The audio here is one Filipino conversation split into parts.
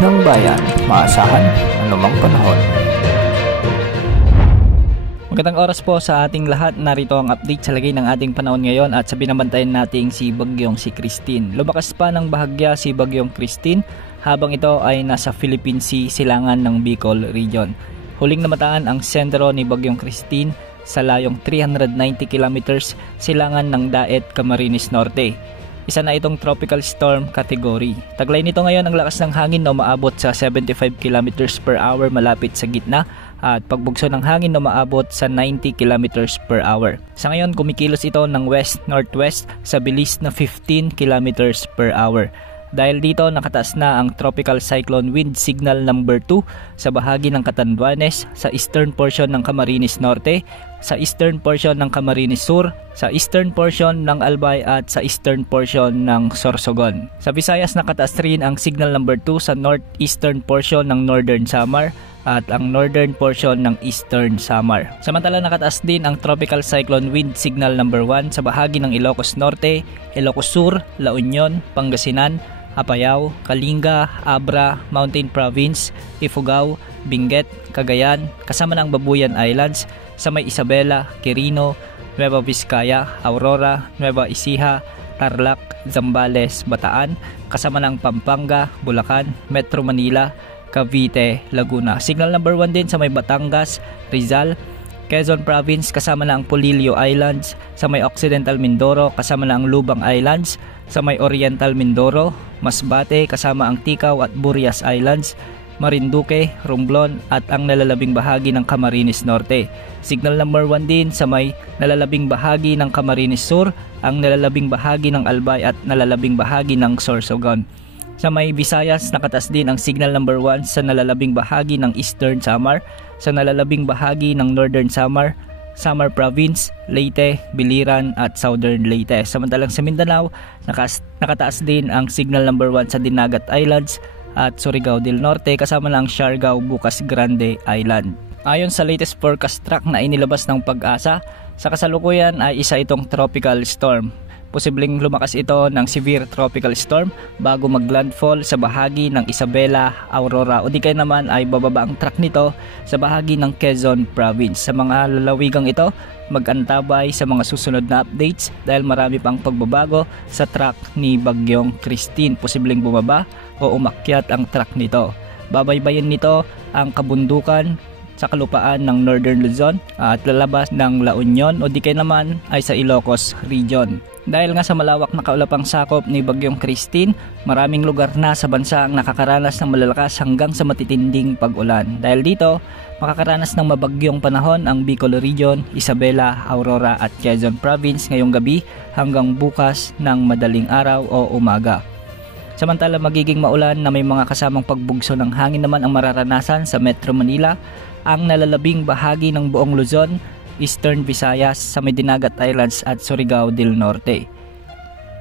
ng bayan, maasahan anumang panahon. Magandang oras po sa ating lahat. Narito ang update sa lagay ng ating panahon ngayon at sa binabantayan nating si Bagyong si Christine. Lumakas pa ng bahagya si Bagyong Christine habang ito ay nasa Philippine Sea, silangan ng Bicol Region. Huling namataan ang sentro ni Bagyong Christine sa layong 390 kilometers silangan ng Daet, Camarines Norte. Isa na itong tropical storm category. Taglay nito ngayon ang lakas ng hangin na umaabot sa 75 kilometers per hour malapit sa gitna at pagbugso ng hangin na umaabot sa 90 kilometers per hour. Sa ngayon, kumikilos ito ng west-northwest sa bilis na 15 kilometers per hour. Dahil dito, nakataas na ang tropical cyclone wind signal number 2 sa bahagi ng Catanduanes, sa eastern portion ng Camarines Norte, sa eastern portion ng Camarines Sur, sa eastern portion ng Albay at sa eastern portion ng Sorsogon. Sa Visayas, nakataas rin ang signal number 2 sa northeastern portion ng Northern Samar at ang northern portion ng Eastern Samar. Samantala, nakataas din ang tropical cyclone wind signal number 1 sa bahagi ng Ilocos Norte, Ilocos Sur, La Union, Pangasinan, Apayao, Kalinga, Abra, Mountain Province, Ifugao, Benguet, Cagayan, kasama ng Babuyan Islands, sa may Isabela, Quirino, Nueva Vizcaya, Aurora, Nueva Ecija, Tarlac, Zambales, Bataan, kasama ng Pampanga, Bulacan, Metro Manila, Cavite, Laguna. Signal number 1 din sa may Batangas, Rizal, Quezon Province, kasama na ang Polillo Islands, sa may Occidental Mindoro, kasama na ang Lubang Islands, sa may Oriental Mindoro, Masbate, kasama ang Ticao at Burias Islands, Marinduque, Romblon at ang nalalabing bahagi ng Camarines Norte. Signal number 1 din sa may nalalabing bahagi ng Camarines Sur, ang nalalabing bahagi ng Albay at nalalabing bahagi ng Sorsogon. Sa may Visayas, nakataas din ang signal number 1 sa nalalabing bahagi ng Eastern Samar, sa nalalabing bahagi ng Northern Samar, Samar Province, Leyte, Biliran at Southern Leyte. Samantalang sa Mindanao, nakataas din ang signal number 1 sa Dinagat Islands at Surigao del Norte, kasama na ang Siargao, Bukas Grande Island. Ayon sa latest forecast track na inilabas ng Pag-asa, sa kasalukuyan ay isa itong tropical storm. Posibleng lumakas ito ng severe tropical storm bago maglandfall sa bahagi ng Isabela, Aurora o di kaya naman ay bababa ang track nito sa bahagi ng Quezon Province. Sa mga lalawigang ito, mag-antabay sa mga susunod na updates dahil marami pang pagbabago sa track ni Bagyong Christine. Posibleng bumaba o umakyat ang track nito. Babaybayin nito ang kabundukan sa kalupaan ng Northern Luzon at lalabas ng La Union o di kaya naman ay sa Ilocos Region. Dahil nga sa malawak na kaulapang sakop ni Bagyong Christine, maraming lugar na sa bansa ang nakakaranas ng malalakas hanggang sa matitinding pag-ulan. Dahil dito, makakaranas ng mabagyong panahon ang Bicol Region, Isabela, Aurora at Quezon Province ngayong gabi hanggang bukas ng madaling araw o umaga. Samantala, magiging maulan na may mga kasamang pagbugso ng hangin naman ang mararanasan sa Metro Manila, ang nalalabing bahagi ng buong Luzon, Eastern Visayas, sa may Dinagat Islands at Surigao del Norte.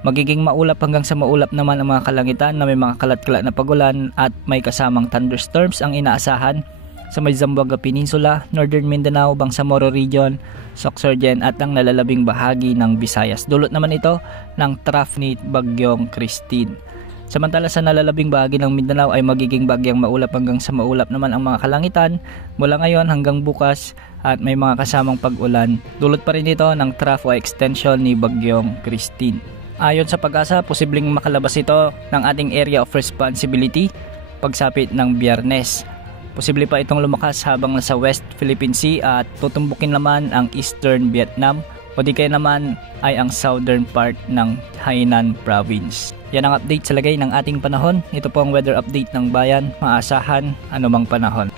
Magiging maulap hanggang sa maulap naman ang mga kalangitan na may mga kalat-kalat na pagulan at may kasamang thunderstorms ang inaasahan sa may Zamboanga Peninsula, Northern Mindanao, Bangsamoro Region, Sorsogon at ang nalalabing bahagi ng Visayas. Dulot naman ito ng trough ni Bagyong Christine. Samantala sa nalalabing bahagi ng Mindanao ay magiging bagyang maulap hanggang sa maulap naman ang mga kalangitan mula ngayon hanggang bukas at may mga kasamang pag-ulan. Dulot pa rin ito ng trough o extension ni Bagyong Christine. Ayon sa Pag-asa, posibleng makalabas ito ng ating area of responsibility pagsapit ng Biyernes. Posible pa itong lumakas habang nasa West Philippine Sea at tutumbukin naman ang Eastern Vietnam o di kaya naman ay ang southern part ng Hainan Province. Yan ang update sa lagay ng ating panahon. Ito po ang weather update ng bayan. Maasahan anumang panahon.